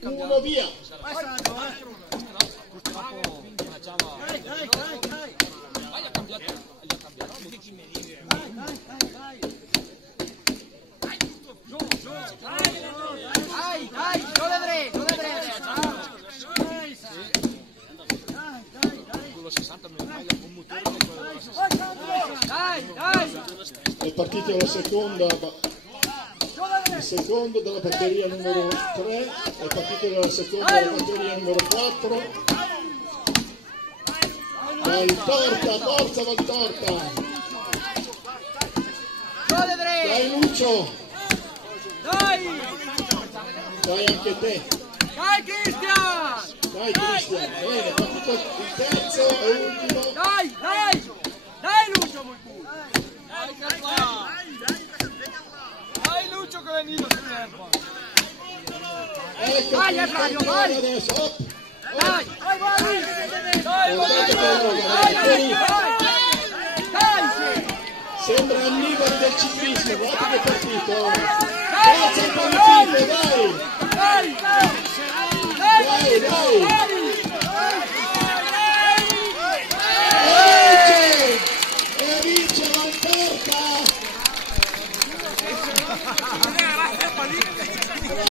Uno via. È partita la seconda. Il secondo della batteria numero 3, è partito dalla seconda della batteria numero 4. Valtorta, forza Valtorta! Dai Lucio! Dai anche te! Dai Cristian! Dai Cristian! Bene, è partito il terzo e ultimo. Dai Lucio, muy cool! Dai Lucio che è venuto sull'erba! Ecco Vai Flavio, vai! adesso! Hop. Dai! Sembra annibale del ciclismo, guarda che partito! Forza il partito, dai!